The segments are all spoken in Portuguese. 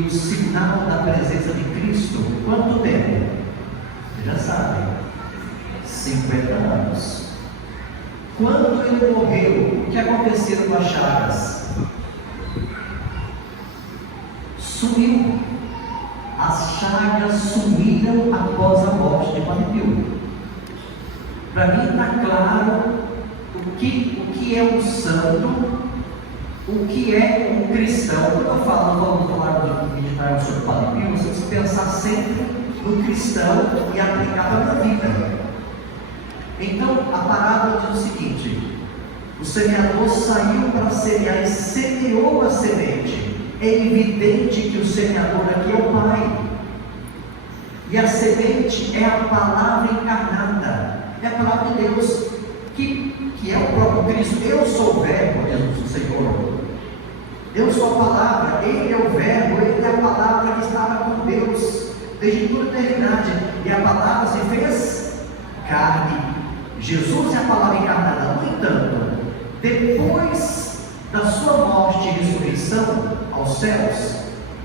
o sinal da presença de Cristo, quanto tempo? Vocês já sabem, 50 anos. Quando ele morreu, o que aconteceu com as chagas? Sumiu. As chagas sumiram após a morte de Padre Pio. Para mim está claro o que é um santo, o que é um cristão. Quando eu falo, vamos falar de meditar sobre Padre Pio, você precisa pensar sempre no cristão e aplicar para a vida. Então a parábola diz o seguinte: o semeador saiu para semear e semeou a semente. É evidente que o semeador aqui é o Pai, e a semente é a palavra encarnada, é a palavra de Deus, que é o próprio Cristo. Eu sou o Verbo, diz o Senhor. Eu sou a palavra, Ele é o Verbo, Ele é a palavra que estava com Deus desde toda a eternidade, e a palavra se fez carne. Jesus é a palavra encarnada. No entanto, depois da sua morte e ressurreição aos céus,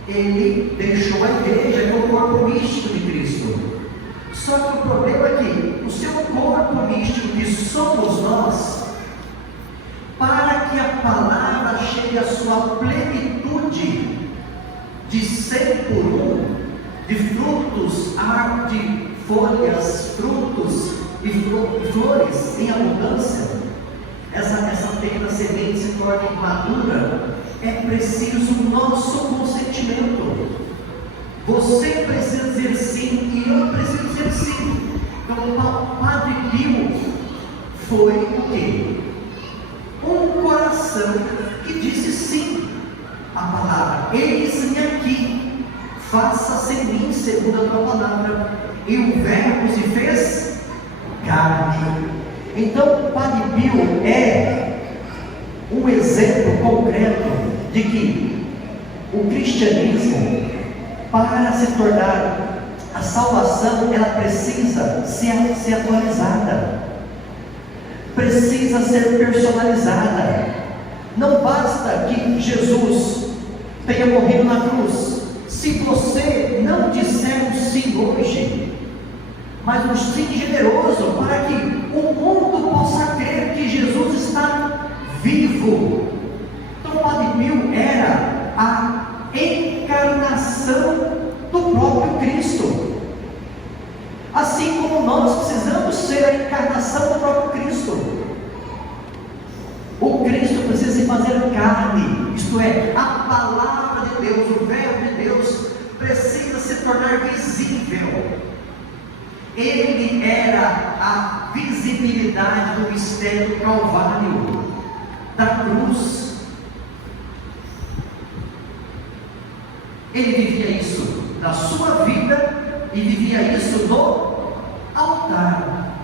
Ele deixou a igreja, que é o corpo místico de Cristo. Só que o problema é que o seu corpo místico, que somos nós, para que a palavra chegue à sua plenitude de 100 por 1, de frutos, de folhas, frutos e flores em abundância, essa pequena semente se torne madura, é preciso o nosso consentimento. Você precisa dizer sim e eu preciso dizer sim. Então o Padre Pio foi o quê? Um coração que disse sim à palavra. Eis-me aqui, faça-se em mim segundo a tua palavra. E o Verbo se fez carne. Então o Padre Pio é um exemplo concreto de que o cristianismo, para se tornar a salvação, ela precisa ser atualizada, precisa ser personalizada. Não basta que Jesus tenha morrido na cruz. Se você não disser um sim hoje, mas um sim generoso, para que o mundo possa crer que Jesus está vivo. Então o Padre Pio era a encarnação do próprio Cristo, assim como nós precisamos ser a encarnação do próprio Cristo. O Cristo precisa se fazer carne, isto é, a palavra de Deus, o Verbo de Deus precisa se tornar visível. Ele era a visibilidade do mistério do Calvário, da cruz. Ele vivia isso na sua vida e vivia isso no altar.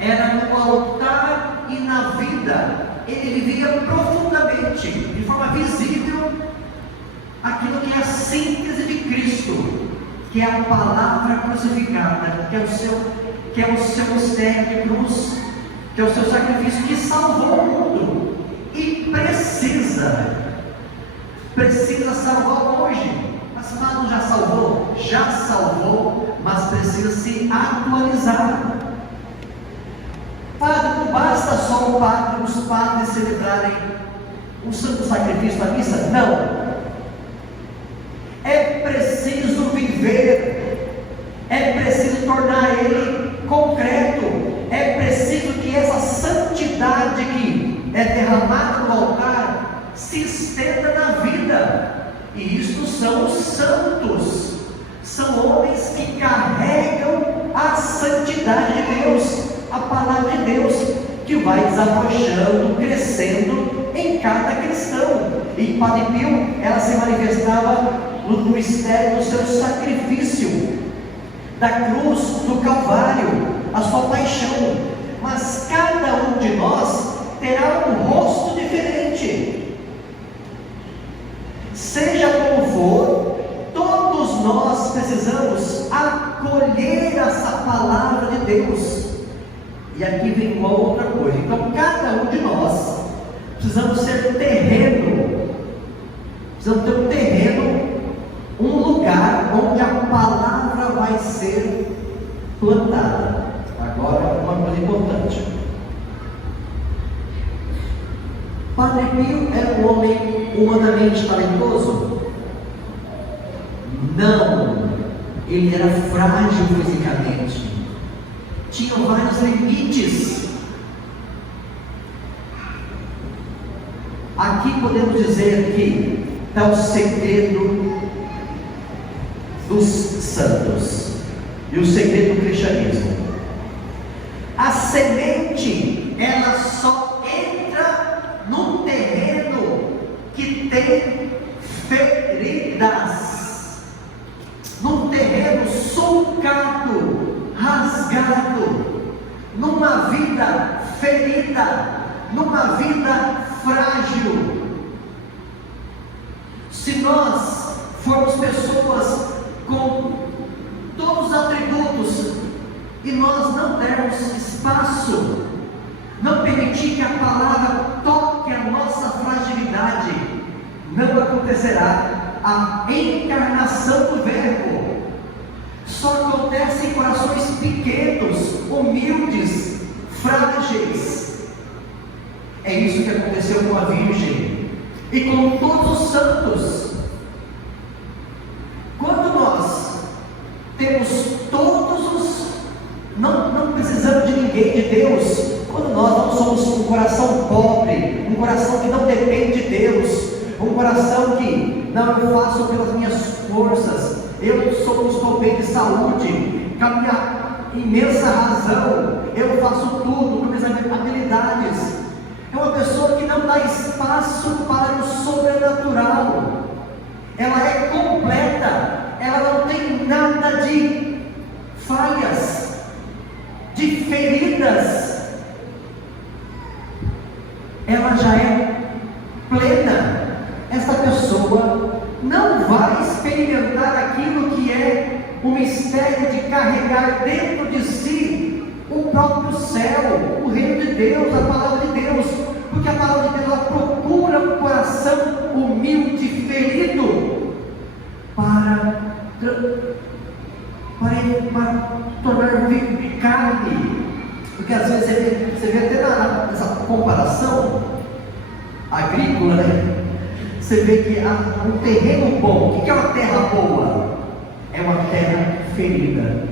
Era no altar e na vida. Ele vivia profundamente, de forma visível, aquilo que é a síntese de Cristo, que é a palavra crucificada, que é o seu mistério de cruz, que é o seu sacrifício que salvou o mundo e precisa salvar hoje. Mas não já salvou? Já salvou, mas precisa se atualizar. Padre, não basta só os padres celebrarem o santo sacrifício da missa? Não. É preciso viver, é preciso tornar ele concreto, é preciso que essa santidade que é derramada no altar se estenda na vida. E isto são os santos, são homens que carregam a santidade de Deus, a palavra de Deus, que vai desabrochando, crescendo em cada cristão. E Padre Pio, ela se manifestava no mistério do seu sacrifício, da cruz, do Calvário, a sua paixão. Mas cada um de nós terá um rosto diferente. Seja como for, todos nós precisamos acolher essa palavra de Deus. E aqui vem uma outra coisa. Então cada um de nós precisamos ser terreno, precisamos ter um terreno ser plantada. Agora, uma coisa importante. Padre Pio era um homem humanamente talentoso? Não. Ele era frágil fisicamente. Tinha vários limites. Aqui podemos dizer que está o segredo dos santos e o segredo do cristianismo. A semente, ela só entra num terreno que tem feridas, num terreno sulcado, rasgado, numa vida ferida, numa vida frágil. Se nós formos pessoas com todos os atributos e nós não dermos espaço, não permitir que a palavra toque a nossa fragilidade, não acontecerá a encarnação do Verbo. Só acontece em corações pequenos, humildes, frágeis. É isso que aconteceu com a Virgem e com todos os santos. Quando nós temos todos os... não precisamos de ninguém, de Deus. Quando nós não somos um coração pobre, um coração que não depende de Deus, um coração que não eu faço pelas minhas forças, eu estou bem de saúde, com a minha imensa razão, eu faço tudo com minhas habilidades. É uma pessoa que não dá espaço para o sobrenatural. Ela é completa, ela não tem nada de falhas, de feridas. Ela já é plena. Essa pessoa não vai experimentar aquilo que é o mistério de carregar dentro de si o próprio céu, o reino de Deus, a palavra de Deus, porque a palavra de Deus ela procura um coração humilde, ferido, para tornar carne. Porque às vezes você vê até nessa comparação agrícola, né? Você vê que um terreno bom, o que é uma terra boa? É uma terra ferida,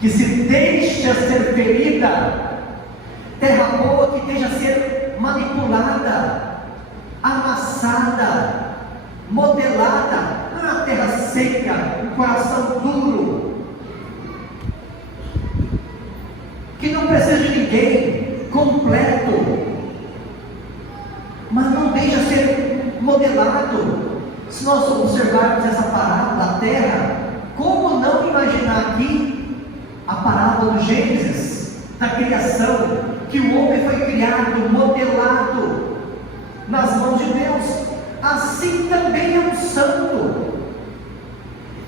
que se deixa ser ferida. Terra boa que deixa ser manipulada, amassada, modelada. Não é uma terra seca, um coração duro, que não precisa de ninguém, completo, mas não deixa ser modelado. Se nós observarmos essa parábola da terra, como não imaginar aqui a parábola do Gênesis, da criação, que o homem foi criado, modelado nas mãos de Deus. Assim também é um santo.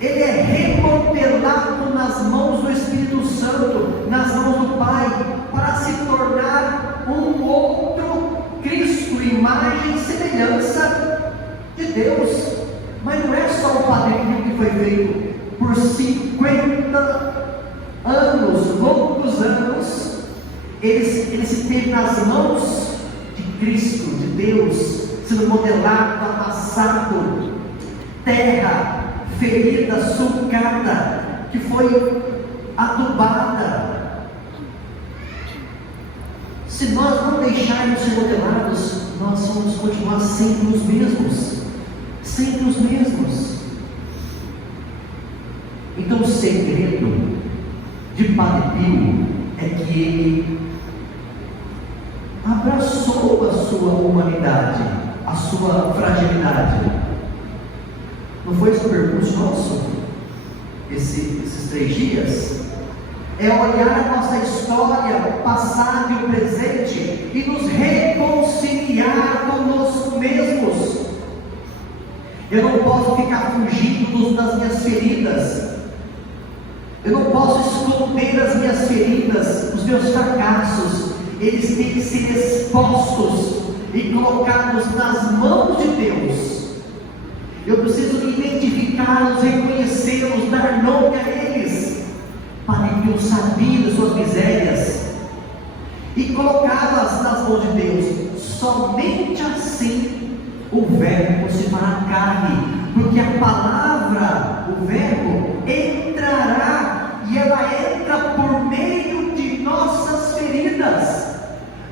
Ele é remodelado nas mãos do Espírito Santo, nas mãos do Pai, para se tornar um outro Cristo, imagem e semelhança de Deus. Mas não é só o Padre Pio que foi feito por 50 anos, longos anos. Ele se teve nas mãos de Cristo, de Deus, sendo modelado, amassado, terra ferida, sulcada, que foi adubada. Se nós não deixarmos ser modelados, nós vamos continuar sempre os mesmos, sempre os mesmos. Então o segredo de Padre Pio é que ele abraçou a sua humanidade, a sua fragilidade. Não foi esse o percurso nosso, esses 3 dias? É olhar a nossa história, o passado e o presente, e nos reconciliar conosco mesmos. Eu não posso ficar fugindo das minhas feridas. Eu não posso esconder as minhas feridas, os meus fracassos. Eles têm que ser expostos e colocados nas mãos de Deus. Eu preciso identificá-los, reconhecê-los, dar nome a eles. sabia das suas misérias e colocá-las nas mãos de Deus. Somente assim o Verbo se fará carne, porque a palavra, o Verbo, entrará, e ela entra por meio de nossas feridas.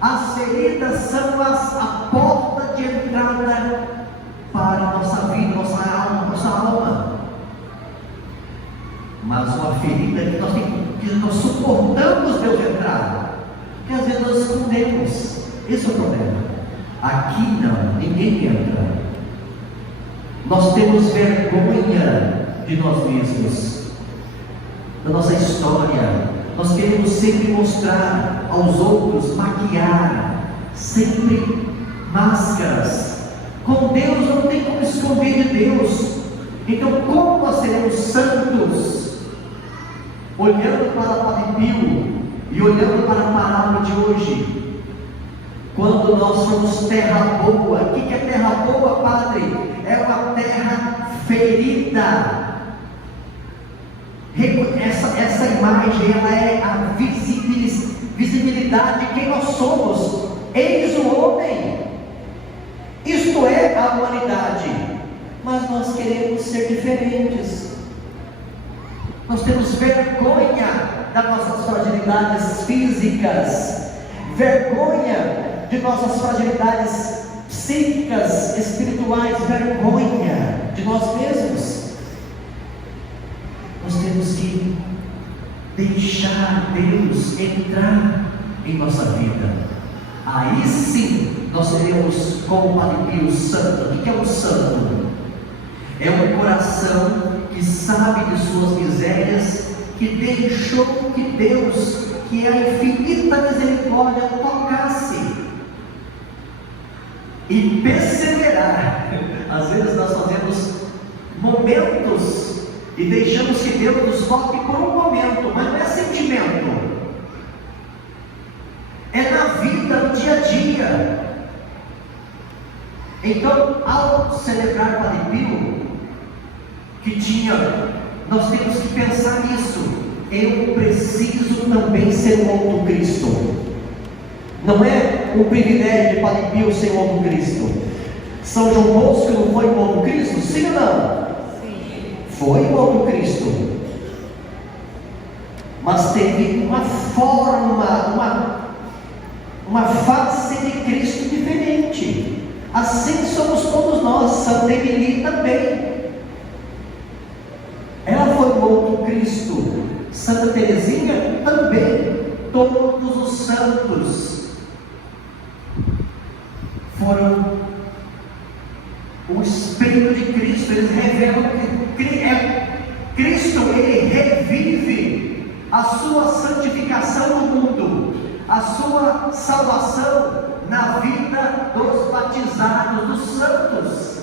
As feridas são a porta de entrada para a nossa vida, nossa alma. Mas uma ferida que nós suportamos Deus entrar, que às vezes nós escondemos. Esse é o problema. Aqui não, ninguém entra. Nós temos vergonha de nós mesmos, da nossa história. Nós queremos sempre mostrar aos outros, maquiar, sempre máscaras. Com Deus não tem como esconder de Deus. Então, como nós seremos santos? Olhando para Padre Pio e olhando para a palavra de hoje, quando nós somos terra boa. O que é terra boa, Padre? É uma terra ferida. Essa imagem, ela é a visibilidade de quem nós somos. Eis o homem. Isto é a humanidade. Mas nós queremos ser diferentes. Nós temos vergonha das nossas fragilidades físicas, vergonha de nossas fragilidades psíquicas, espirituais, vergonha de nós mesmos. Nós temos que deixar Deus entrar em nossa vida. Aí sim nós seremos como o Padre Pio, santo. O que é um santo? É um coração que sabe de suas misérias, que deixou que Deus, que é a infinita misericórdia, tocasse e perseverar. Às vezes nós fazemos momentos e deixamos que Deus nos toque por um momento, mas não é sentimento, é na vida, no dia a dia. Então, ao celebrar Padre Pio, nós temos que pensar nisso. Eu preciso também ser um outro Cristo. Não é um privilégio de Padre Pio ser um outro Cristo. São João Bosco não foi um outro Cristo? Sim ou não? Sim. Foi um outro Cristo. Mas teve uma forma, uma face de Cristo diferente. Assim somos todos nós. Santa Emily também. Ela foi um outro Cristo. Santa Teresinha também. Todos os santos foram o espelho de Cristo. Eles revelam que Cristo, ele revive a sua santificação no mundo, a sua salvação na vida dos batizados, dos santos.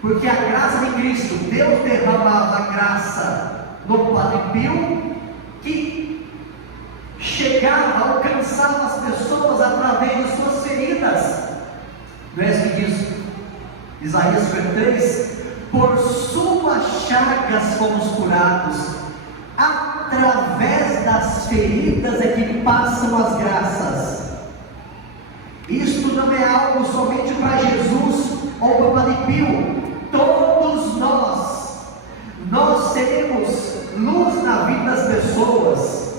Porque a graça de Cristo, Deus derramava a graça no Padre Pio, que chegava, alcançava as pessoas através de suas feridas. Não é isso que diz Isaías 53? Por suas chagas fomos curados, através das feridas é que passam as graças. Isto não é algo somente para Jesus ou para Padre Pio. Todos nós seremos luz na vida das pessoas,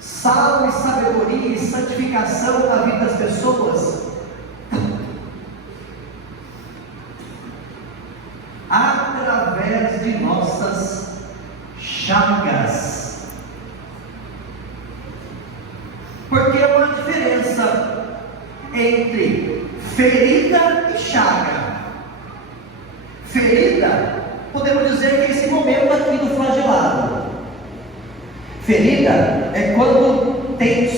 sal e sabedoria e santificação na vida das pessoas, através de nossas chagas. Porque há uma diferença entre ferida e chaga. Ferida, podemos dizer que é esse momento aqui do flagelado. Ferida é quando tem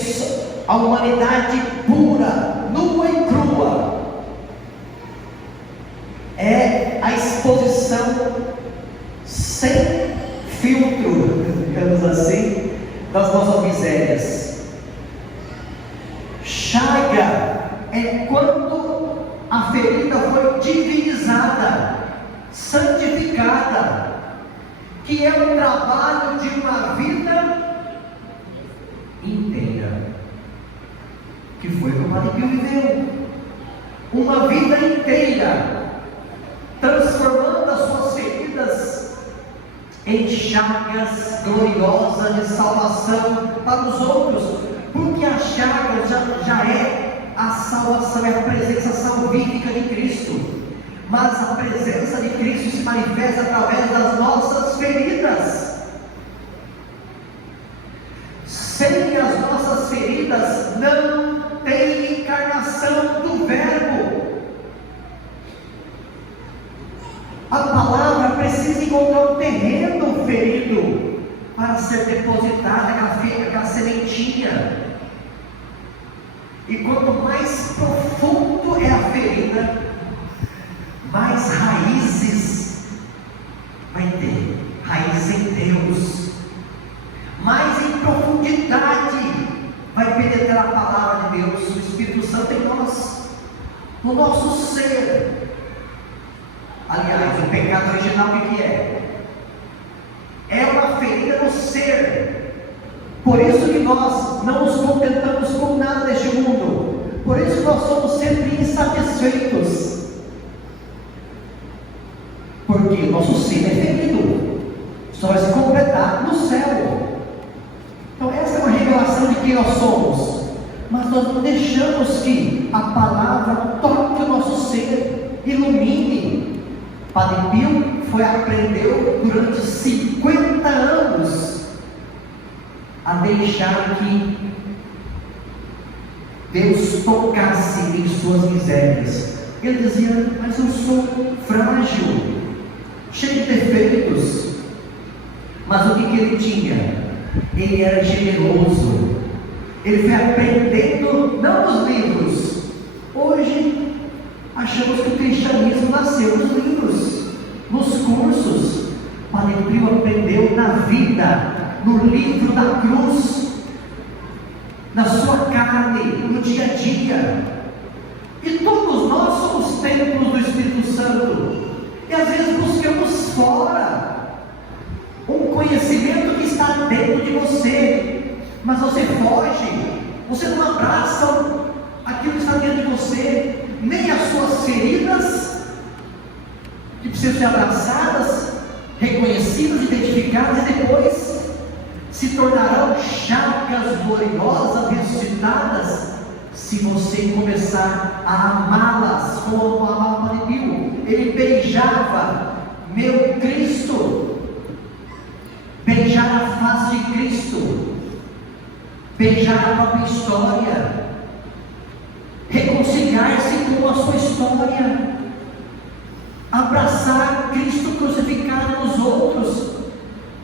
a humanidade pura, nua e crua. É a exposição sem filtro, digamos assim, das nossas misérias. Chaga é quando a ferida foi divinizada, santificada, que é o trabalho de uma vida inteira, que foi o que o Padre Pio viveu, uma vida inteira, transformando as suas feridas em chagas gloriosas de salvação para os outros, porque a chaga já é a salvação, é a presença salvífica de Cristo. Mas a presença de Cristo se manifesta através das nossas feridas. Sem as nossas feridas não tem encarnação do Verbo. A palavra precisa encontrar um terreno ferido para ser depositada aquela sementinha. E quanto mais profundo é a ferida, mais raízes vai ter, raízes em Deus, mais em profundidade vai penetrar a palavra de Deus, o Espírito Santo em nós, no nosso ser. Aliás, o pecado original o que é? É uma ferida no ser. Por isso que nós não nos contentamos com nada deste mundo, por isso que nós somos sempre insatisfeitos. Porque nosso ser é ferido, só vai se completar no céu. Então essa é uma revelação de quem nós somos, mas nós não deixamos que a palavra toque o nosso ser, ilumine. Padre Pio aprendeu durante 50 anos a deixar que Deus tocasse em suas misérias. Ele dizia: mas eu sou frágil, cheio de defeitos. Mas o que ele tinha? Ele era generoso. Ele foi aprendendo, não nos livros. Hoje achamos que o cristianismo nasceu nos livros, nos cursos. Padre Pio aprendeu na vida, no livro da cruz, na sua carne, no dia a dia. E todos nós somos templos do Espírito Santo. E às vezes buscamos fora um conhecimento que está dentro de você, mas você foge, você não abraça aquilo que está dentro de você, nem as suas feridas, que precisam ser abraçadas, reconhecidas, identificadas, e depois se tornarão chagas gloriosas, ressuscitadas, se você começar a amá-las, como amava o Padre Pio. Ele beijava meu Cristo, beijar a face de Cristo, beijar a própria história, reconciliar-se com a sua história, abraçar Cristo crucificado nos outros,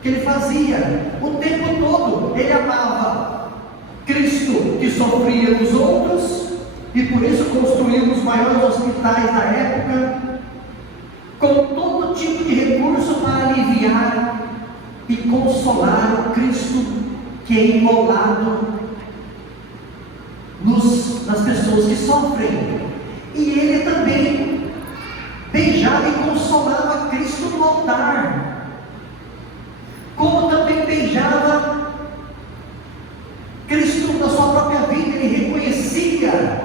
que ele fazia o tempo todo. Ele amava Cristo que sofria nos outros, e por isso construiu os maiores hospitais da época, com todo tipo de recurso para aliviar e consolar o Cristo que é imolado nas pessoas que sofrem. E ele também beijava e consolava Cristo no altar, como também beijava Cristo na sua própria vida. Ele reconhecia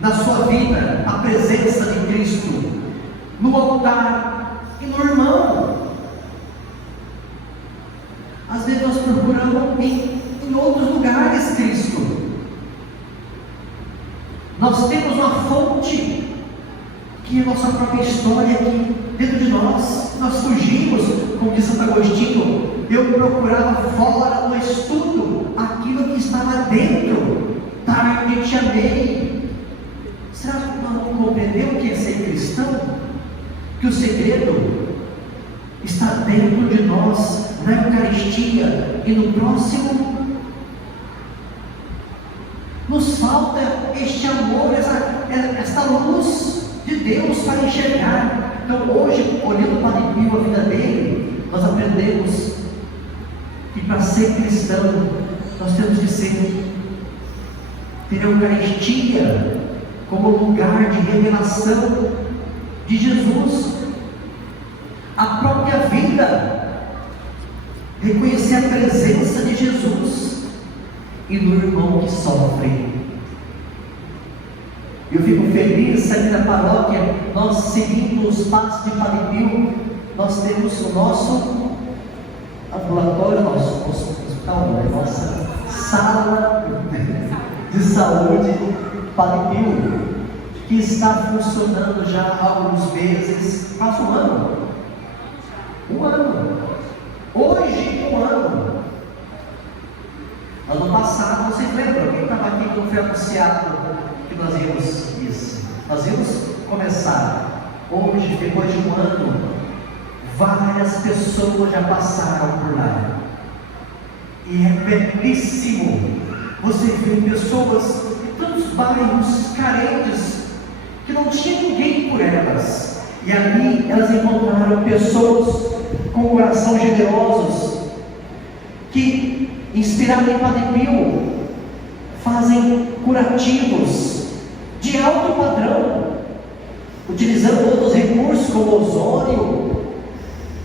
na sua vida a presença de Cristo no altar e no irmão. Às vezes nós procuramos em outros lugares Cristo. Nós temos uma fonte que é a nossa própria história aqui dentro de nós. Nós fugimos, como diz Santo Agostinho: eu procurava fora no estudo aquilo que estava dentro. Tarde te amei. Será que nós não compreendemos o que é ser cristão? Que o segredo está dentro de nós, na Eucaristia e no próximo. Nos falta este amor, esta luz de Deus para enxergar. Então hoje, olhando para a vida dele, nós aprendemos que para ser cristão nós temos que ter a Eucaristia como lugar de revelação de Jesus. A própria vida reconhecer a presença de Jesus e do irmão que sofre. Eu fico feliz aqui na paróquia, nós seguindo os passos de Padre Pio, nós temos o nosso ambulatório, nosso hospital, nossa sala de saúde Padre Pio, que está funcionando já há alguns meses, quase um ano. Hoje, um ano. Ano passado, vocês lembram? Quem estava aqui quando foi anunciado que nós íamos isso? Nós íamos começar. Hoje, depois de um ano, várias pessoas já passaram por lá. E é belíssimo você ver pessoas em tantos bairros carentes que não tinha ninguém por elas. E ali elas encontraram pessoas com coração generosos que, inspirados em Padre Pio, fazem curativos de alto padrão, utilizando outros recursos como ozônio,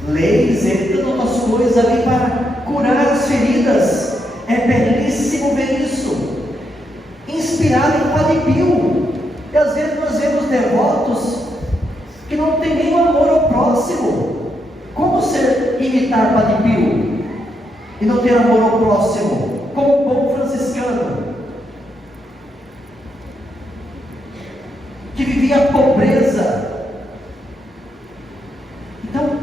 laser e tantas outras coisas ali para curar as feridas. É belíssimo ver isso, inspirado em Padre Pio. E às vezes nós vemos devotos que não tem nenhum amor ao próximo. Como imitar Padre Pio e não ter amor ao próximo, como um bom franciscano que vivia a pobreza? Então,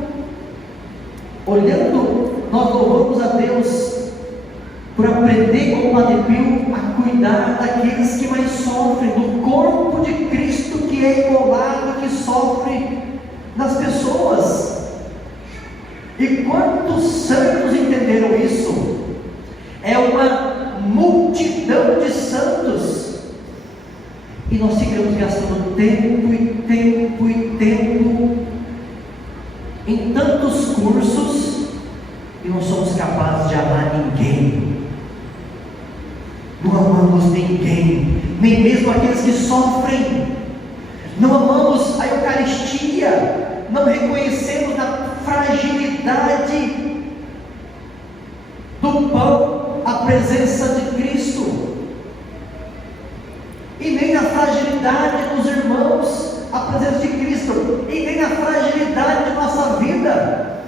olhando, nós louvamos a Deus por aprender com o Padre Pio a cuidar daqueles que mais sofrem, do corpo de Cristo que é imolado, que sofre nas pessoas. E quantos santos entenderam isso? É uma multidão de santos, e nós ficamos gastando tempo e tempo em tantos cursos e não somos capazes de amar ninguém. Não amamos ninguém, nem mesmo aqueles que sofrem. Não amamos a Eucaristia, não reconhecemos a fragilidade do pão, a presença de Cristo, e nem a fragilidade dos irmãos, a presença de Cristo, e nem a fragilidade de nossa vida.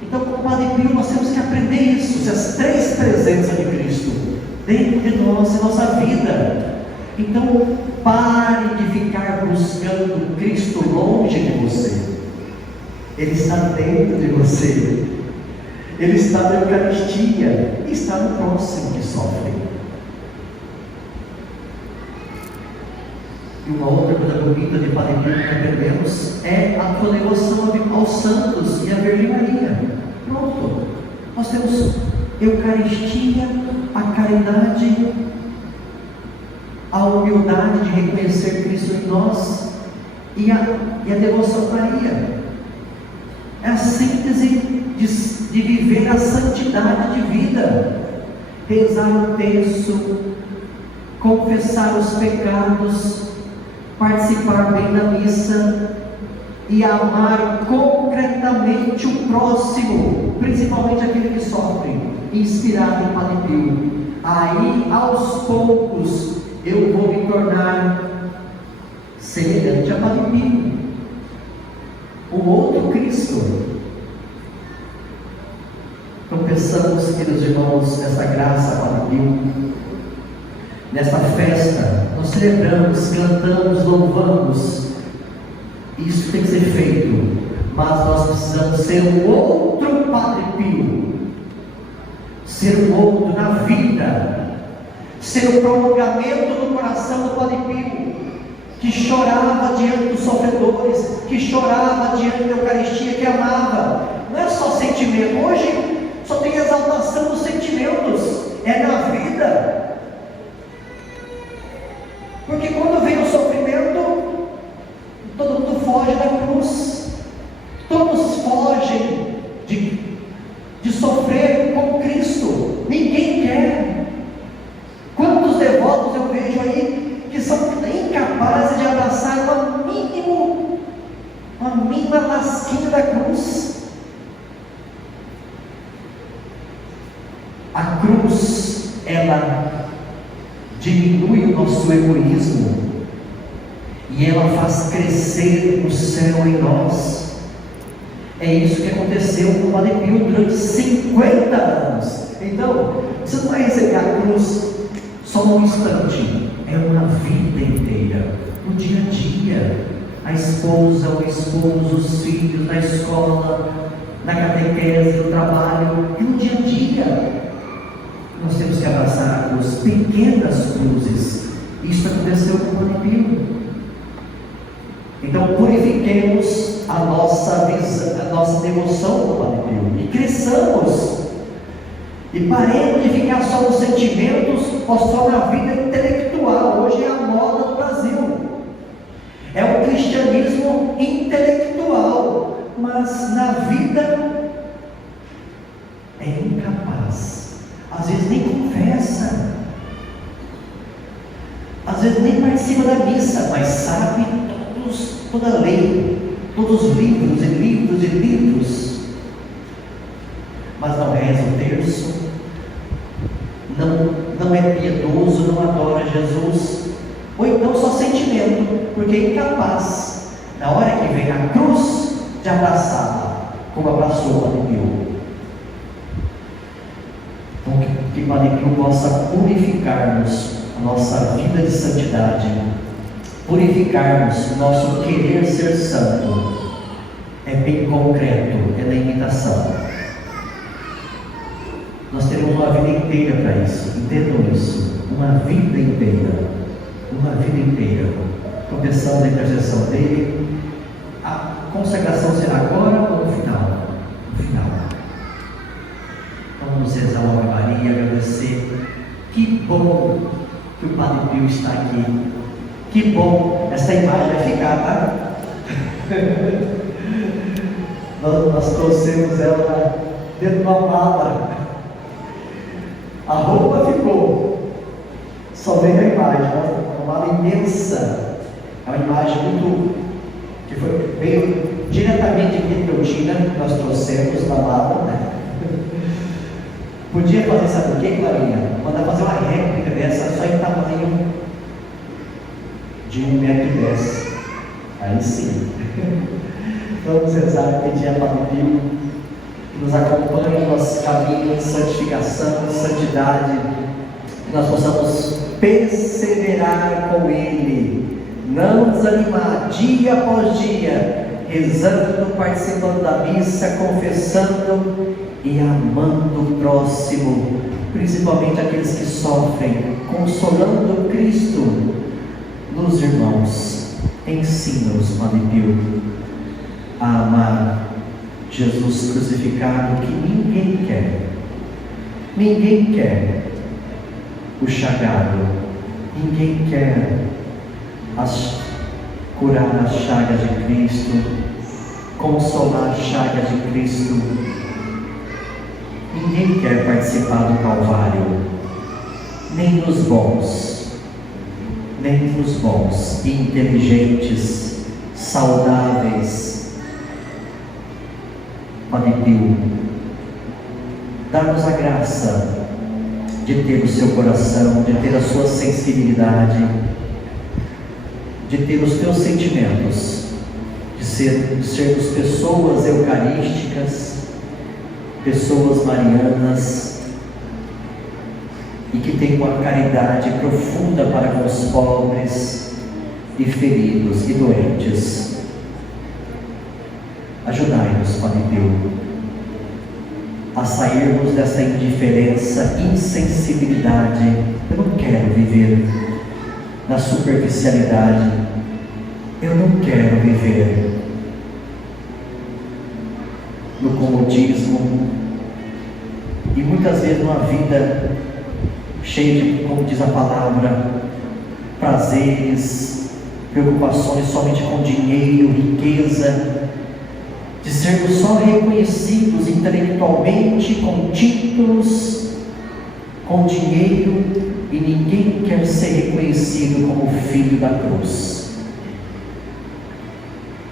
Então, com o Padre Pio, nós temos que aprender isso, essas três presenças de Cristo dentro de nós, em nossa vida. Então, pare de ficar buscando Cristo longe de você. Ele está dentro de você. Ele está na Eucaristia e está no próximo que sofre. E uma outra coisa bonita de Padre Pio que aprendemos é a sua devoção aos santos e à Virgem Maria. Pronto. Nós temos Eucaristia, a caridade, a humildade de reconhecer Cristo em nós e a devoção a Maria. É a síntese de viver a santidade de vida. Rezar o terço, confessar os pecados, participar bem da missa e amar concretamente o próximo, principalmente aquele que sofre, inspirado em Padre Pio. Aí, aos poucos, eu vou me tornar semelhante a Padre Pio, o outro Cristo. Então pensamos, queridos irmãos, nessa graça, Padre Pio, nesta festa, nós celebramos, cantamos, louvamos. Isso tem que ser feito, mas nós precisamos ser um outro Padre Pio, ser um outro na vida, ser o prolongamento do coração do Padre Pio, que chorava diante dos sofredores, que chorava diante da Eucaristia, que amava. Não é só sentimento, hoje só tem exaltação dos sentimentos, é na vida. Porque quando vem o sofrimento, todo mundo foge da cruz, todos fogem de sofrer com Cristo, ninguém quer. Quantos devotos eu vejo aí que são incapazes de abraçar uma mínima lasquinha da cruz? A cruz, ela diminui o nosso egoísmo e ela faz crescer o céu em nós. É isso que aconteceu com o Padre Pio durante 50 anos. Então, você não vai receber a cruz só num instante, é uma vida inteira, no dia a dia. A esposa, o esposo, os filhos, na escola, na catequese, no trabalho, e no dia a dia. Nós temos que abraçar a cruz, pequenas cruzes. Isso aconteceu com o Padre Pio. Então purifiquemos a nossa devoção com o Padre Pio e cresçamos. E paremos de ficar só nos sentimentos ou só na vida intelectual. Hoje é a moda do Brasil. É um cristianismo intelectual, mas na vida é incapaz. Às vezes nem confessa, às vezes nem participa da missa, mas sabe toda a lei, todos os livros e livros e livros, mas não reza o terço, não é piedoso, não adora Jesus. Ou então só sentimento, porque é incapaz, na hora que vem a cruz, de abraçá-la, como abraçou o Padre Pio. Então que o Padre Pio possa purificar-nos a nossa vida de santidade, purificar-nos o nosso querer ser santo. É bem concreto, é na imitação. Nós temos uma vida inteira para isso, entendam isso, uma vida inteira. Uma vida inteira, começando a intercessão dele. A consagração será agora ou no final? No final. Então vamos rezar uma Ave Maria, agradecer. Que bom que o Padre Pio está aqui. Que bom, essa imagem vai ficar, tá? nós trouxemos ela dentro de uma mala. A roupa ficou, só veio a imagem, uma mala imensa. É uma imagem que veio diretamente de Piotina, que nós trouxemos na mala, né? Podia fazer, sabe o que, Clarinha? Mandar fazer uma réplica dessa, só em tamanho de 1,10 m. Aí sim. Vamos rezar e pedir a Padre Pio que nos acompanhe no nosso caminho de santificação, de santidade, que nós possamos perseverar com Ele, não desanimar dia após dia, rezando, participando da missa, confessando e amando o próximo, principalmente aqueles que sofrem, consolando Cristo nos irmãos. Ensina-nos, Padre Pio, a amar Jesus crucificado, que ninguém quer. Ninguém quer o chagado, ninguém quer curar as chagas de Cristo, consolar as chagas de Cristo. Ninguém quer participar do Calvário, nem os bons, inteligentes, saudáveis. Padre Pio, dá-nos a graça de ter o seu coração, de ter a sua sensibilidade, de ter os teus sentimentos, de sermos pessoas eucarísticas, pessoas marianas, e que tenham uma caridade profunda para com os pobres e feridos e doentes. Ajudai-nos, Padre Pio, a sairmos dessa indiferença, insensibilidade. Eu não quero viver na superficialidade, eu não quero viver no comodismo, e muitas vezes numa vida cheia de, como diz a palavra, prazeres, preocupações somente com dinheiro, riqueza, de sermos só reconhecidos intelectualmente, com títulos, com dinheiro, e ninguém quer ser reconhecido como filho da cruz.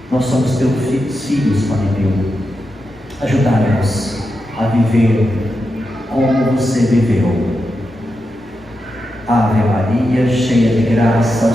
Nós somos teus filhos, Padre Pio. Ajudai-nos a viver como você viveu. Ave Maria, cheia de graça,